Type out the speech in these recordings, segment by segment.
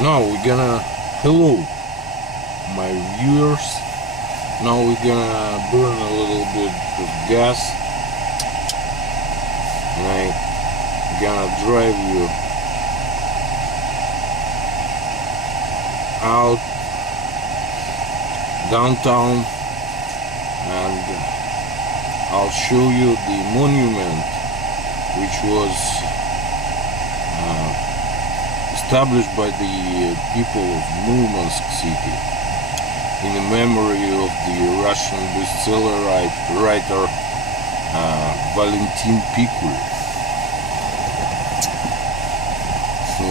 Now we're gonna, hello my viewers, now we're gonna burn a little bit of gas and I'm gonna drive you out downtown and I'll show you the monument which was established by the people of Murmansk city in the memory of the Russian bestseller writer Valentin Pikul. So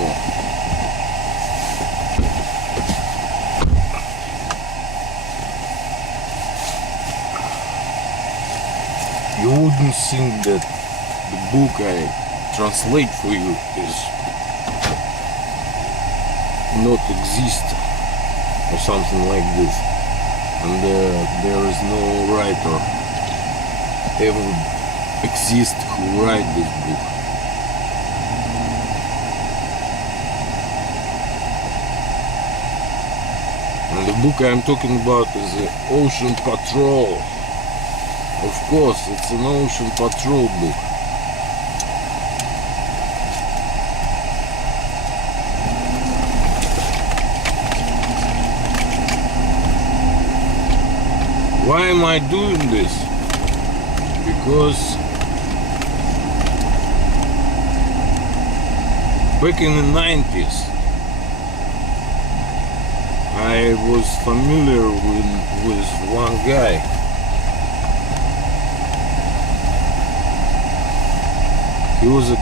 you wouldn't think that the book I translate for you is not exist or something like this, and there is no writer ever exist who write this book. And the book I'm talking about is the Ocean Patrol. Of course, it's an Ocean Patrol book. Why am I doing this? Because back in the 90s I was familiar with one guy. He was a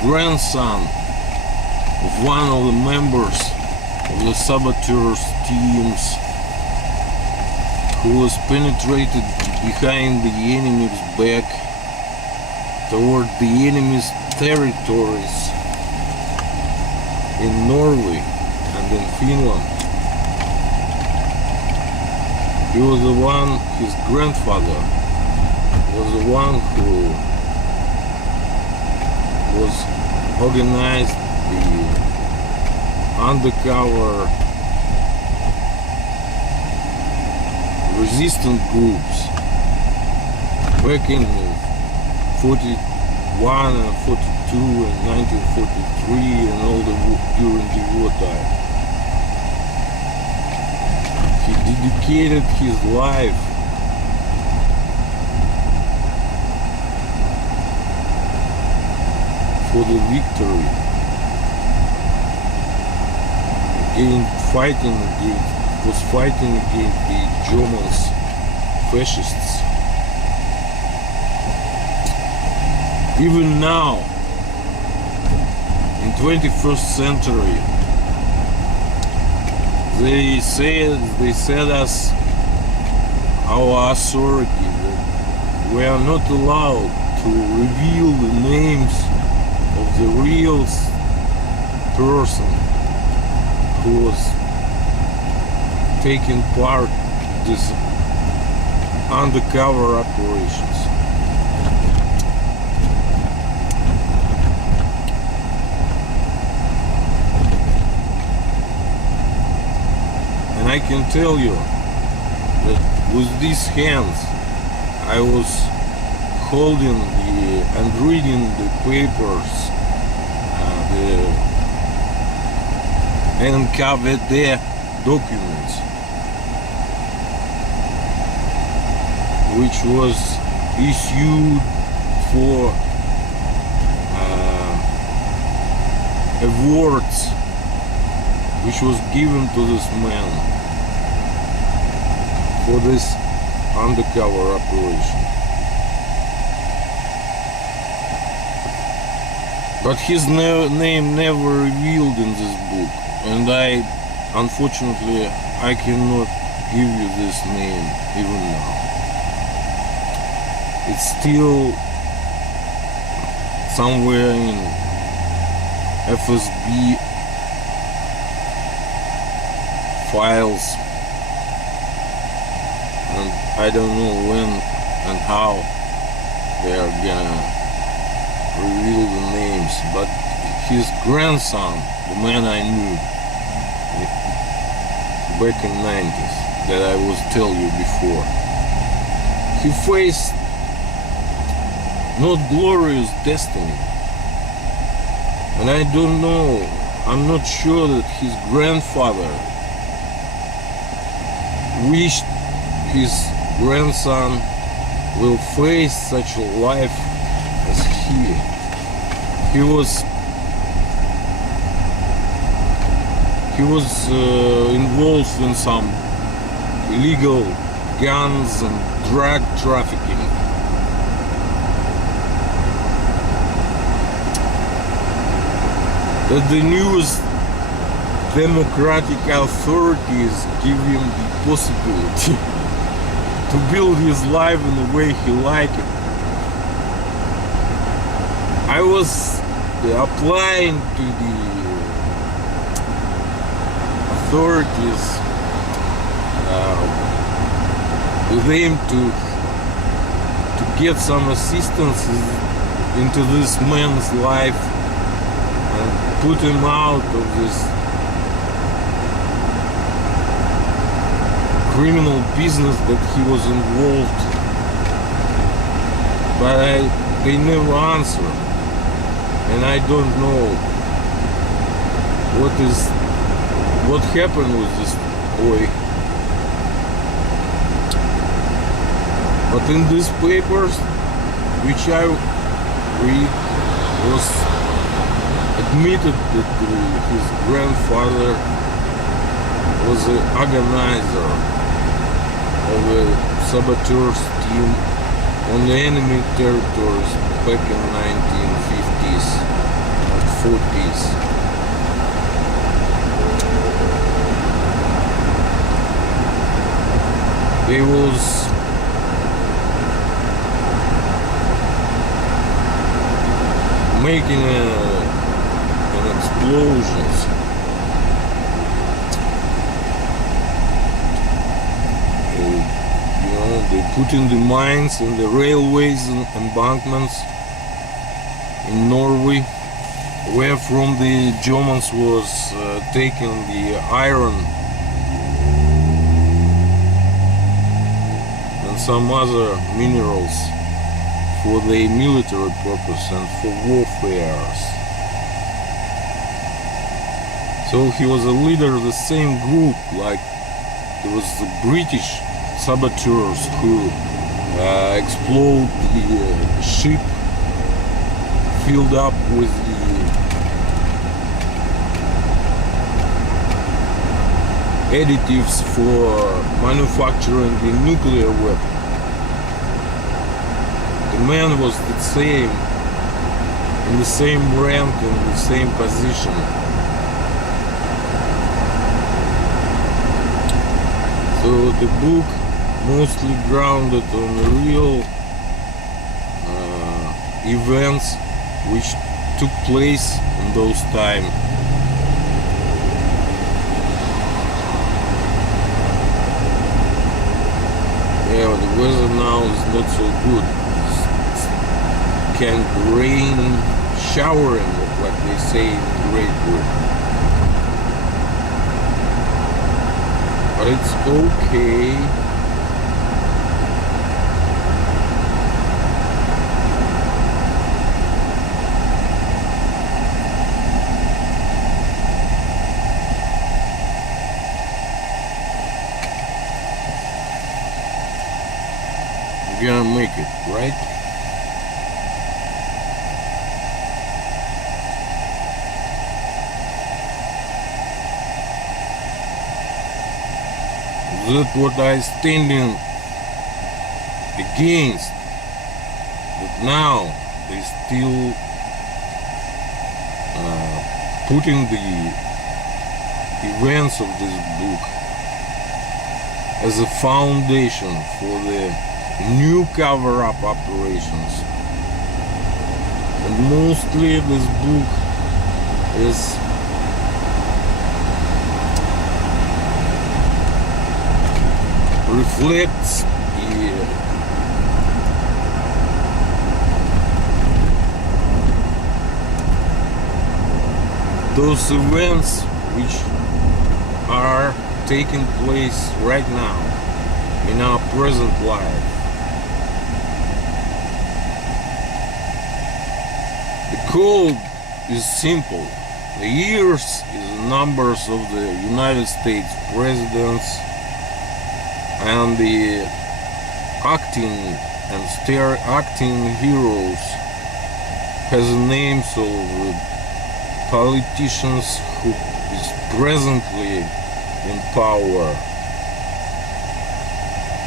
grandson of one of the members of the saboteurs teams who was penetrated behind the enemy's back toward the enemy's territories in Norway and in Finland. He was the one, his grandfather was the one who was organized the undercover resistance groups back in 41 and 42 and 1943 and all during the wartime. He dedicated his life for the victory was fighting against the Germans, fascists. Even now, in 21st century, they said us, our authority, that we are not allowed to reveal the names of the real person who was taking part in these undercover operations. And I can tell you that with these hands I was holding and reading the papers, the NKVD documents, which was issued for awards which was given to this man for this undercover operation. But his name never revealed in this book, and unfortunately I cannot give you this name even now. It's still somewhere in FSB files, and I don't know when and how they are gonna reveal the names, but his grandson, the man I knew back in 90s, that I was telling you before, he faced not glorious destiny. And I don't know, I'm not sure that his grandfather wished his grandson will face such a life as he was involved in some illegal guns and drug trafficking. That the newest democratic authorities give him the possibility to build his life in the way he liked it. I was applying to the authorities with aim to get some assistance into this man's life and put him out of this criminal business that he was involved. But they never answer, and I don't know what happened with this boy. But in these papers which I read was admitted that his grandfather was an organizer of a saboteurs team on the enemy territories back in 1950s and 40s. They was making an explosions. They put in the mines and the railways and embankments in Norway, where from the Germans was taken the iron and some other minerals for the military purpose and for warfare. So he was a leader of the same group, like there was the British saboteurs who explode the ship filled up with the additives for manufacturing the nuclear weapon. The man was the same, in the same rank and the same position. So the book mostly grounded on real events which took place in those times. Yeah, the weather now is not so good. It's kind of rain, showering, like they say in Great Britain. But it's okay. We're gonna make it, right? That's what I standing against. But now they still putting the events of this book as a foundation for the new cover-up operations. And mostly this book is reflects those events which are taking place right now in our present life. The code is simple. The years is the numbers of the United States presidents, and the acting and acting heroes has the names of the politicians who is presently in power,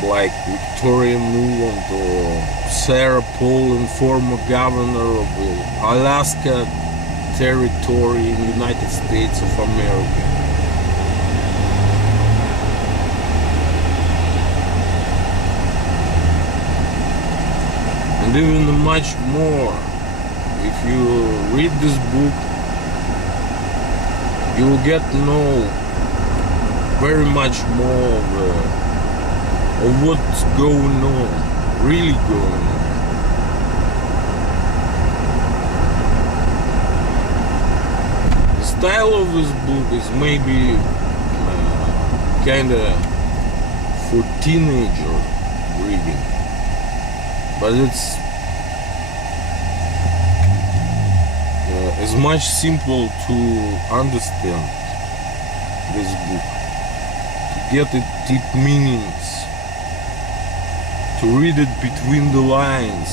like Victoria Nuland or Sarah Palin, former governor of the Alaska territory in the United States of America. And even much more. If you read this book, you will get to know very much more of what's going on, really going on. The style of this book is maybe kinda for teenager reading, but it's much simple to understand this book, to get it deep meanings, to read it between the lines.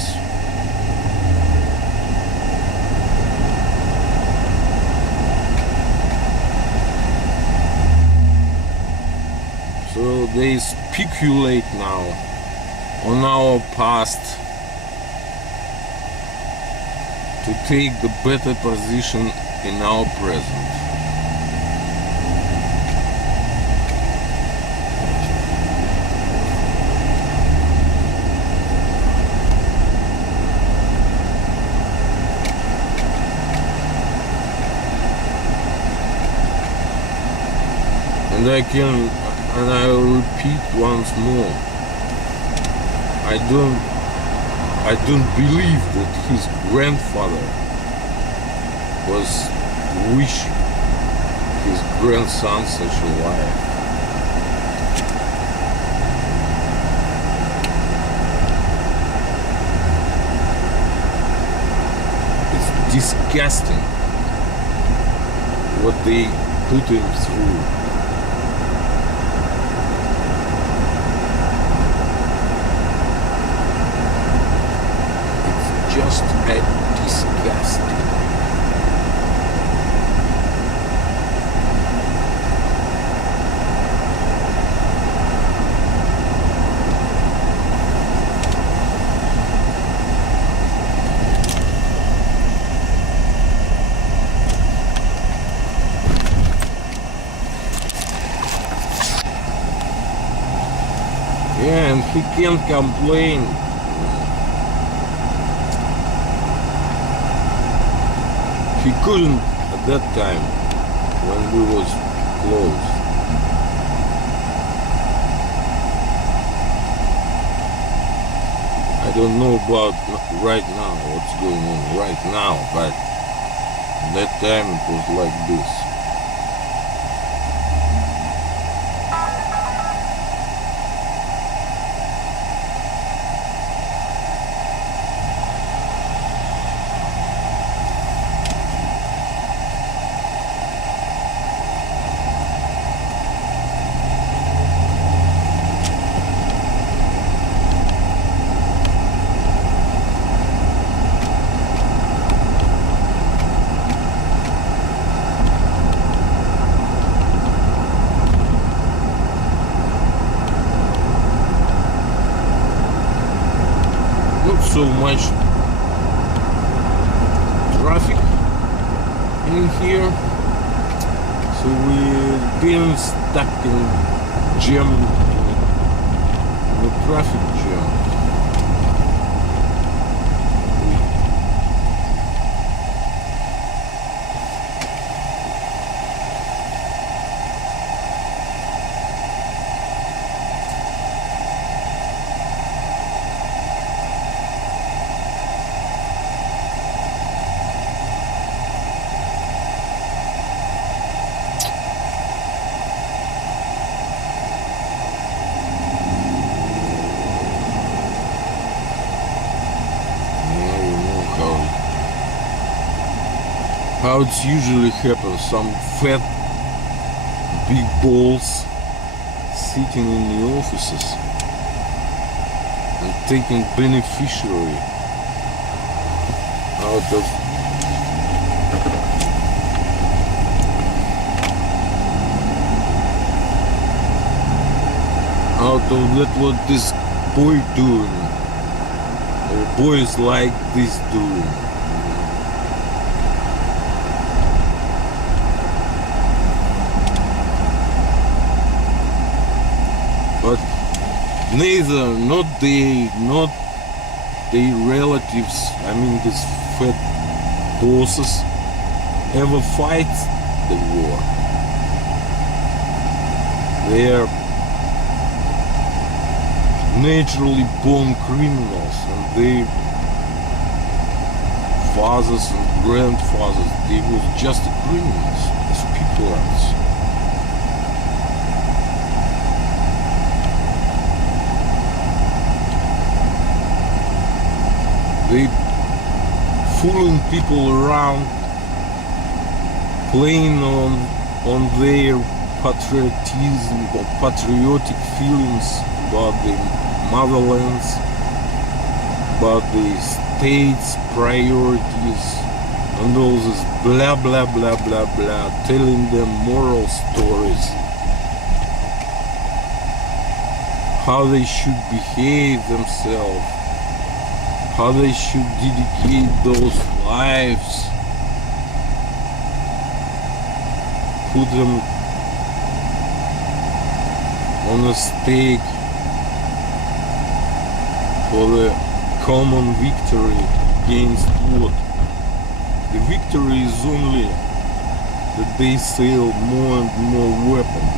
So they speculate now on our past to take the better position in our present. And I will repeat once more, I don't believe that his grandfather was wishing his grandson such a life. It's disgusting what they put him through. Just disgusting. Yeah, and he can't complain. He couldn't at that time when we was closed. I don't know about right now, what's going on right now, but that time it was like this. So much traffic in here, so we've been stuck in the traffic jam. how it usually happens. Some fat big balls sitting in the offices and taking beneficiary out of that what this boy doing, or boys like this doing. But neither, not their relatives, I mean these fat bosses, ever fight the war. They are naturally born criminals, and their fathers and grandfathers, they were just criminals as people else. They fooling people around, playing on their patriotism or patriotic feelings about the motherlands, about the state's priorities, and all this blah blah blah blah blah, telling them moral stories, how they should behave themselves, how they should dedicate those lives, put them on a stake for the common victory against what? The victory is only that they sell more and more weapons,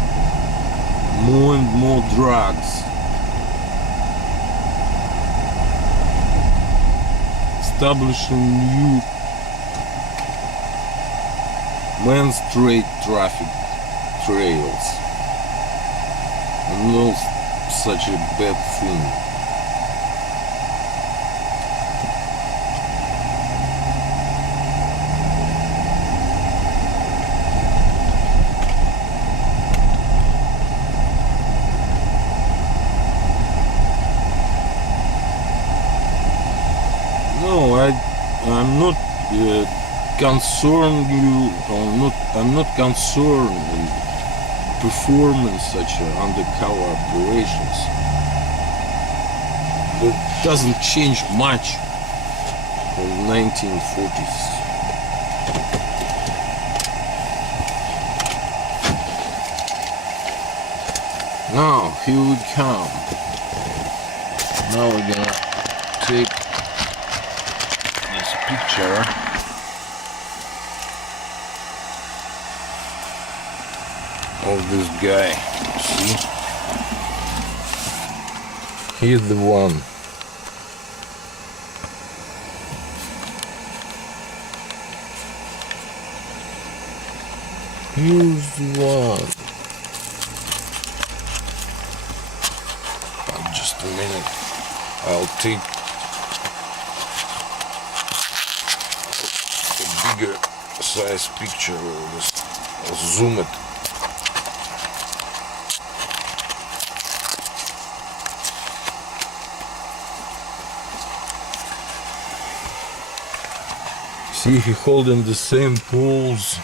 more and more drugs, establishing new men's trade traffic trails, and no such a bad thing. No, I'm not concerned you, or not. I'm not concerned in performing such undercover operations. It doesn't change much from 1940s. Now here we come. Now we're gonna take this picture of this guy. See? He's the one. Here's the one. Just a minute. I'll take a bigger size picture of this. I'll zoom it. See, he holding the same pose,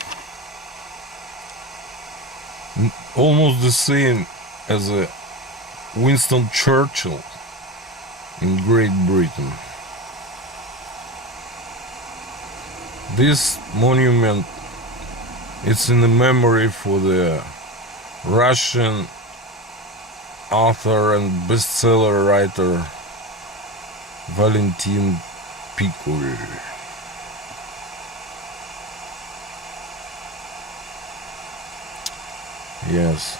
almost the same as a Winston Churchill in Great Britain. This monument, it's in the memory for the Russian author and bestseller writer Valentin Pikul. Yes,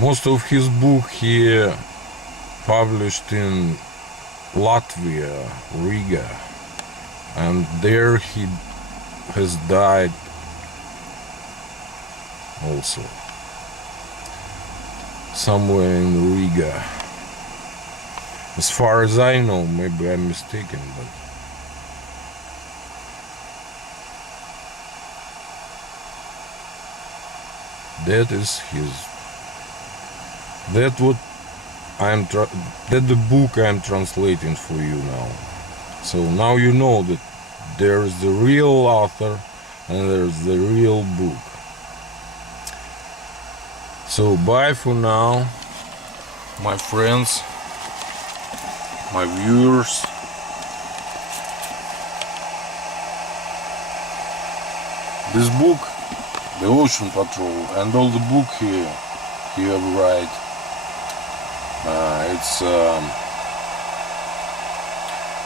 most of his book he published in Latvia, Riga, and there he has died also, somewhere in Riga. As far as I know, maybe I'm mistaken, but That is his. That what that the book I'm translating for you now. So now you know that there is the real author and there's the real book. So bye for now, my friends, my viewers. This book, The Ocean Patrol, and all the book he have write, it's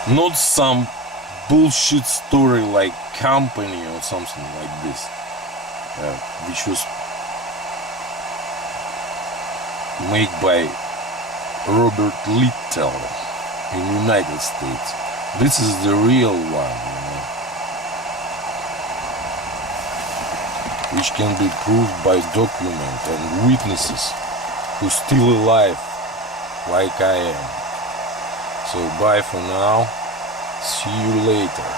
not some bullshit story like Company or something like this, which was made by Robert Little in United States. This is the real one, which can be proved by document and witnesses who's still alive, like I am. So bye for now. See you later.